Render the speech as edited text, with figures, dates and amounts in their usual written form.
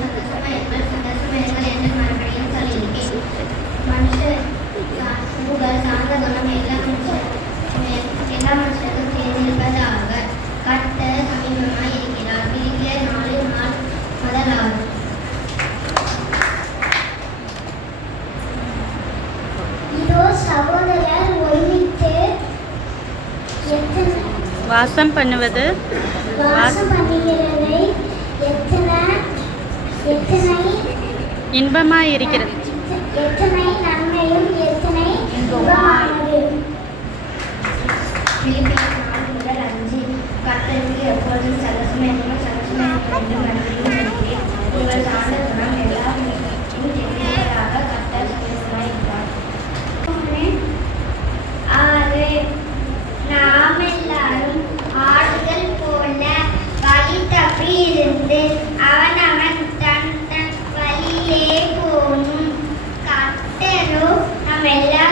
சந்தோஷமாயிருங்கள் என்று மறுபடியும் சொல்லியிருக்கேன். மனுஷர் புகழ் சார்ந்த குணம் எல்லா மனுஷருக்கும் சேர்ந்திருப்பதாக. கர்த்தர் சமீபமாய் இருக்கிறார். பிலிப்பியர் 4:4 இதோ சகோதரர் ஒருமித்து வாசம் பண்ணுகிறதை எத்தனை இன்பமாயிருக்கிறது. எத்தனை நன்மையும் எத்தனை இன்பமானது. பிலிப்பியர் 4:5 கர்த்தருக்கு எப்பொழுதும் சந்தோஷமாயிருங்கள் என்று மறுபடியும் சொல்கிறேன். உங்கள் சார்ந்த குணம் எல்லாருக்கும் தெரிந்ததாக கர்த்தர் சந்தோஷமாயிருக்கிறார். 6 நாம் எல்லாரும் ஆடுகள் போல வழி தப்பி இருந்து அவனவன் தன் தன் வழியிலே போனும். கர்த்தரோ நம் எல்லா